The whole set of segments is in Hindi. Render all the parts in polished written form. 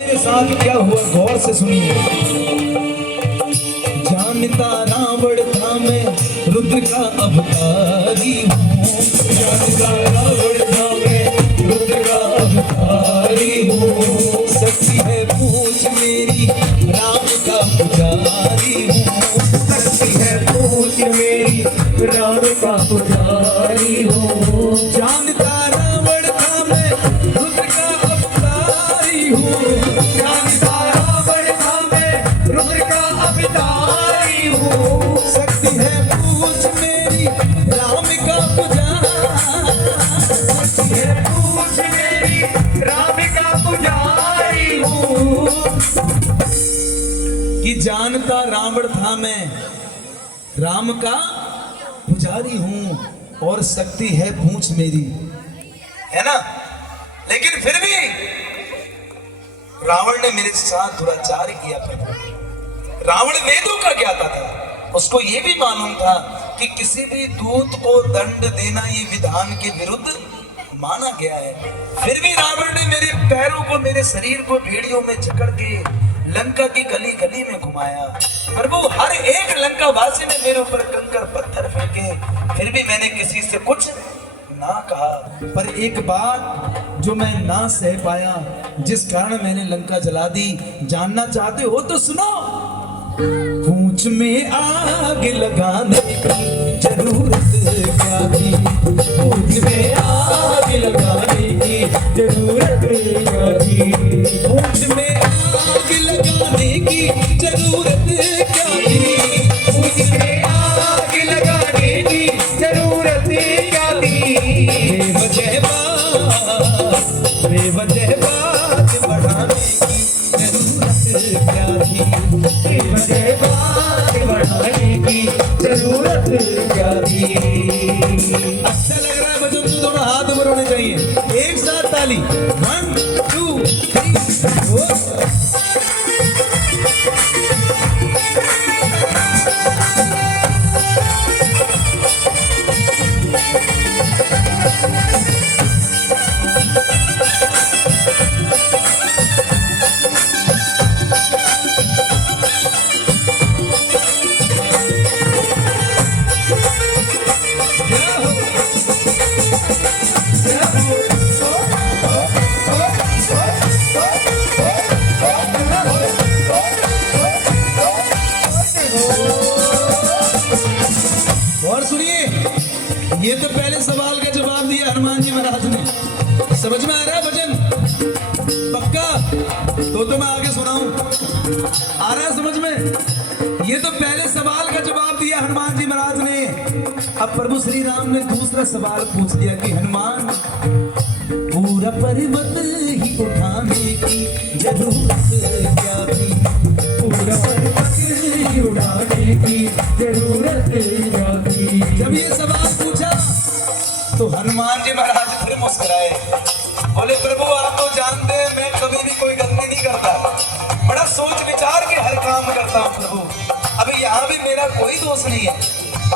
मेरे साथ क्या हुआ गौर से सुनिए। जानता रावण था मैं रुद्र का अवतारी हूँ। जानता रावण था मैं रुद्र का अवतारी हूँ। शक्ति है पूछ मेरी राम का पुजारी हूँ। शक्ति है पूछ मेरी राम का पुजारी हूँ। जानता रावण था मैं रुद्र का अवतारी हूँ। शक्ति है पूछ मेरी राम का पुजारी हूँ। कि जानता रावण था मैं राम का पुजारी हूँ और शक्ति है पूछ मेरी, है ना। लेकिन फिर भी रावण ने मेरे साथ दुराचार किया था। रावण वेदों का ज्ञाता था। उसको यह भी मालूम था कि किसी भी दूत को दंड देना ये विधान के विरुद्ध माना गया है। फिर भी रावण ने मेरे पैरों को, मेरे शरीर को भेड़ियों में जकड़ के लंका की गली गली में घुमाया। प्रभु हर एक लंका वासी ने मेरे ऊपर कंकर पत्थर फेंके, फिर भी मैंने किसी से कुछ ना कहा। पर एक बात जो मैं ना सह पाया, जिस कारण मैंने लंका जला दी, जानना चाहते हो तो सुनो। पूंछ में आग लगाने की जरूरत क्या थी। पूंछ में आग लगाने की जरूरत क्या थी। पूंछ में आग लगाने की जरूरत क्या थी। पूंछ में आग लगाने की जरूरत क्या थी। बेवजह बात बढ़ाने की जरूरत क्या थी। बेवजह बात बढ़ाने की जरूरत क्या थी। अच्छा लग रहा है भजन तो थोड़ा हाथ ऊपर होने चाहिए। एक साथ ताली। 1 2 3 4। और सुनिए, ये तो पहले सवाल का जवाब दिया हनुमान जी महाराज ने। समझ में आ रहा है भजन पक्का? तो मैं आगे सुनाऊं। आ रहा है समझ में? ये तो पहले सवाल का जवाब दिया हनुमान जी महाराज ने। अब प्रभु श्री राम ने दूसरा सवाल पूछ दिया कि हनुमान, पूरा पर्वत ही उठाने की जरूरत क्या थी। पूरा पर्वत ही उठाने की जरूरत क्या थी। जब ये सवाल पूछा तो हनुमान जी महाराज फिर मुस्कुराए। बोले, प्रभु आप तो जानते हैं मैं कभी भी कोई गलती नहीं करता, बड़ा सोच विचार के हर काम करता हूँ प्रभु। अभी यहाँ भी मेरा कोई दोष नहीं है।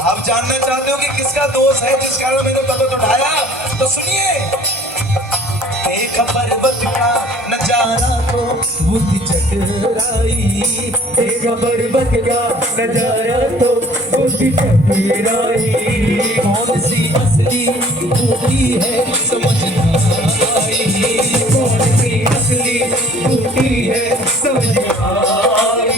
आप जानना चाहते हो कि किसका दोष है जिस कारण मैंने पर्वत उठाया? तो सुनिए। एक पर्वत का नजारा तो बुद्धि चकराई। एक पर्वत का नजारा तो बुद्धि चकराई। कौन सी असली बूटी है समझ ना आई। कौन सी असली बूटी है समझ ना आई। एक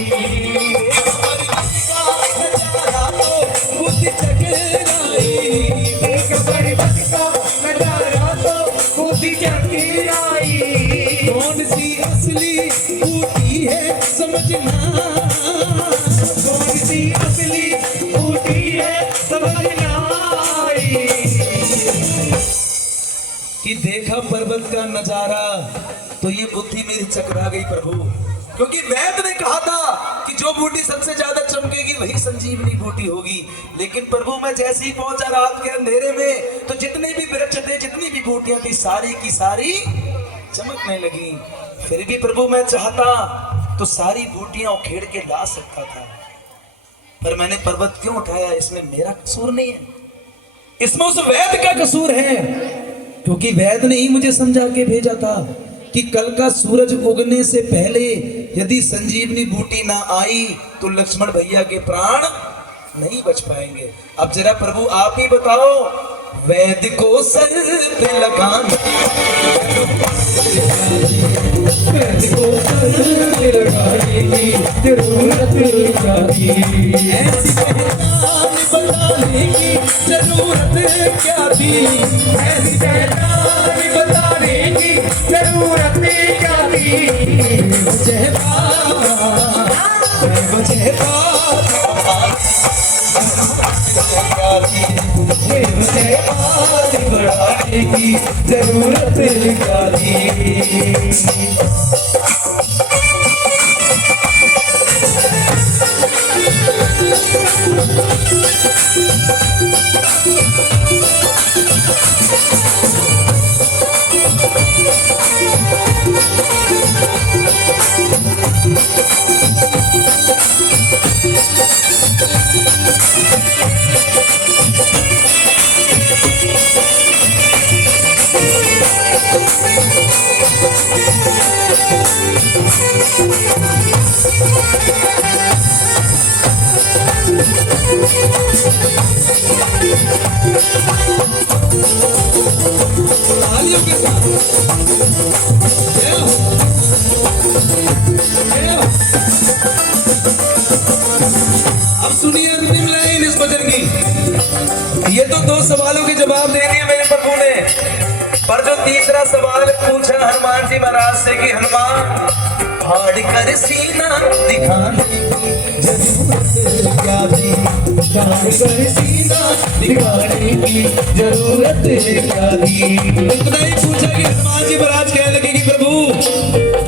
पर्वत का नजारा तो बुद्धि चकराई। एक पर्वत का नजारा तो बुद्धि चकराई। कौन सी असली बूटी है समझना। कौन सी असली बूटी है समझना आई। कि देखा पर्वत का नजारा तो ये बुद्धि मेरी चकरा गई प्रभु। क्योंकि वैद्य ने कहा था कि जो बूटी सबसे ज्यादा चमकेगी वही संजीवनी बूटी होगी। लेकिन प्रभु मैं जैसे ही पहुंचा रात के अंधेरे में, तो जितने भी वृक्ष थे, जितनी भी बूटियां थी, सारी की सारी चमकने लगी। फिर भी प्रभु मैं चाहता तो सारी बूटियां उखेड़ के ला सकता था, पर मैंने पर्वत क्यों उठाया? इसमें मेरा कसूर नहीं है, इसमें उस वैद्य का कसूर है। क्योंकि वैद्य ने ही मुझे समझा के भेजा था कि कल का सूरज उगने से पहले यदि संजीवनी बूटी ना आई तो लक्ष्मण भैया के प्राण नहीं बच पाएंगे। अब जरा प्रभु आप ही बताओ, वैद्य को सर पे लगाने, वैद्य को सर पे लगाने की जरूरत क्या थी, ऐसी पहचान बताने की जरूरत क्या थी, ऐसी पहचान बताने की जरूरत क्या थी, मुझे मुझे बढ़ाने की जरूरत क्या थी। अब सुनिए अंतिम लाइन इस भजन की। ये तो दो सवालों के जवाब दे दिए मेरे प्रभु ने, पर जो तीसरा सवाल पूछा हनुमान जी महाराज से कि हनुमान फाड़ कर सीना दिखाने की जरूरत क्या थी, फाड़ कर सीना दिखाने की जरूरत क्या थी। इतना ही पूछा कि हनुमान जी महाराज कहने लगे कि प्रभु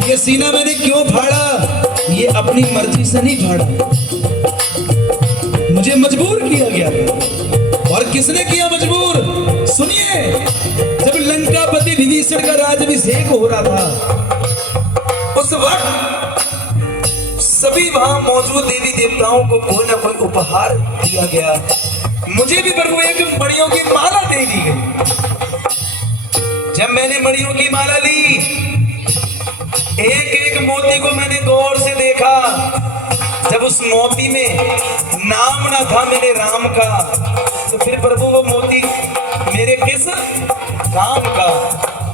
ये सीना मैंने क्यों फाड़ा, ये अपनी मर्जी से नहीं फाड़ा, मुझे मजबूर किया गया। और किसने किया मजबूर? सुनिए, जब लंकापति विभीषण का राज्याभिषेक हो रहा था उस वक्त सभी वहां मौजूद देवी देवताओं को कोई ना कोई उपहार दिया गया। मुझे भी प्रभु एक मणियों की माला दे दी गई। जब मैंने मणियों की माला ली, एक एक मोती को मैंने गौर से देखा। जब उस मोती में नाम ना था मेरे राम का, तो फिर प्रभु वो मोती मेरे किस काम का?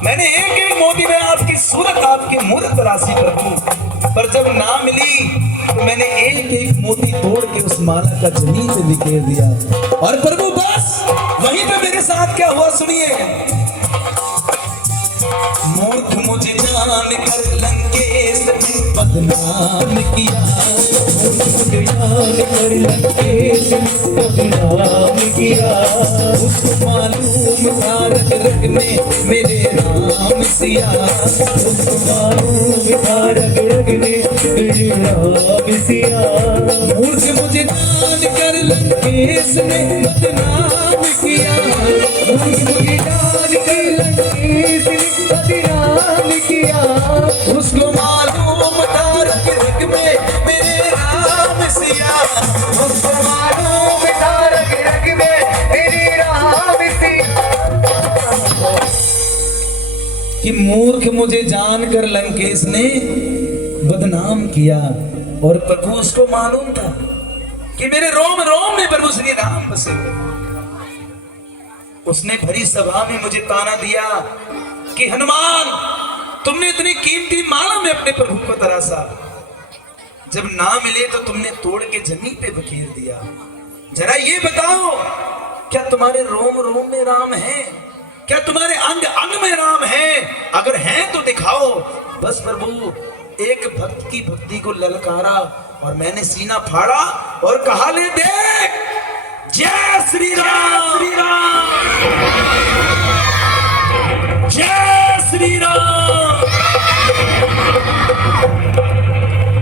मैंने एक एक मोती में आपकी सूरत, आपकी मूरत तराशी प्रभु, पर जब ना मिली तो मैंने एक एक मोती तोड़ के उस माला का जमीन पे बिखेर दिया। और प्रभु बस वहीं पे मेरे साथ क्या हुआ सुनिए। मूर्ख मुझे जान कर लंकेश बदनाम किया, मूर्ख मुझे जान कर लंकेश बदनाम किया। उसको मालूम था रग रग में मेरे राम सिया, उसको मालूम था रग रग में मेरे राम सिया। मूर्ख मुझे जान कर लंकेश ने बदनाम किया, मूर्ख मुझे जान कर लंकेश ने बदनाम किया। उसको मालूम था रग रग में मेरे राम सिया, उसको मालूम था रग रग में मेरे राम सिया। कि मूर्ख मुझे जानकर लंकेश ने बदनाम किया, और प्रभु उसको मालूम था कि मेरे रोम रोम में प्रभु श्री राम बसे। उसने भरी सभा में मुझे ताना दिया कि हनुमान तुमने इतनी कीमती माला में अपने प्रभु को तरासा, जब ना मिले तो तुमने तोड़ के जमीन पे बखेर दिया। जरा ये बताओ, क्या तुम्हारे रोम रोम में राम है? क्या तुम्हारे अंग अंग में राम है? अगर हैं तो दिखाओ। बस प्रभु एक भक्त की भक्ति को ललकारा और मैंने सीना फाड़ा और कहा, ले देख, जय श्री राम, श्री राम, जय श्री राम।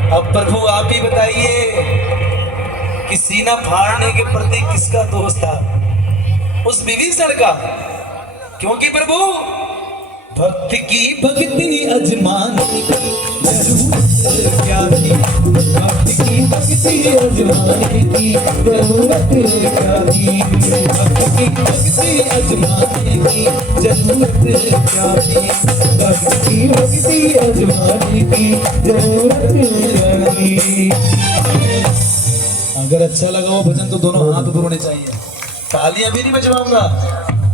अब प्रभु आप ही बताइए कि सीना फाड़ने के प्रति किसका दोष था? उस विभीषण का। क्योंकि प्रभु भक्त की भक्ति अजमाने की जरूरत क्या थी, भक्त की भक्ति अजमाने की जरूरत क्या थी, भक्त की भक्ति अजमाने की जरूरत क्या थी, भक्ति भक्ति अजमाने की जरूरत क्या थी। अगर अच्छा लगा वो भजन तो दोनों हाथ जोड़ने चाहिए, तालियां भी नहीं बजवाऊंगा।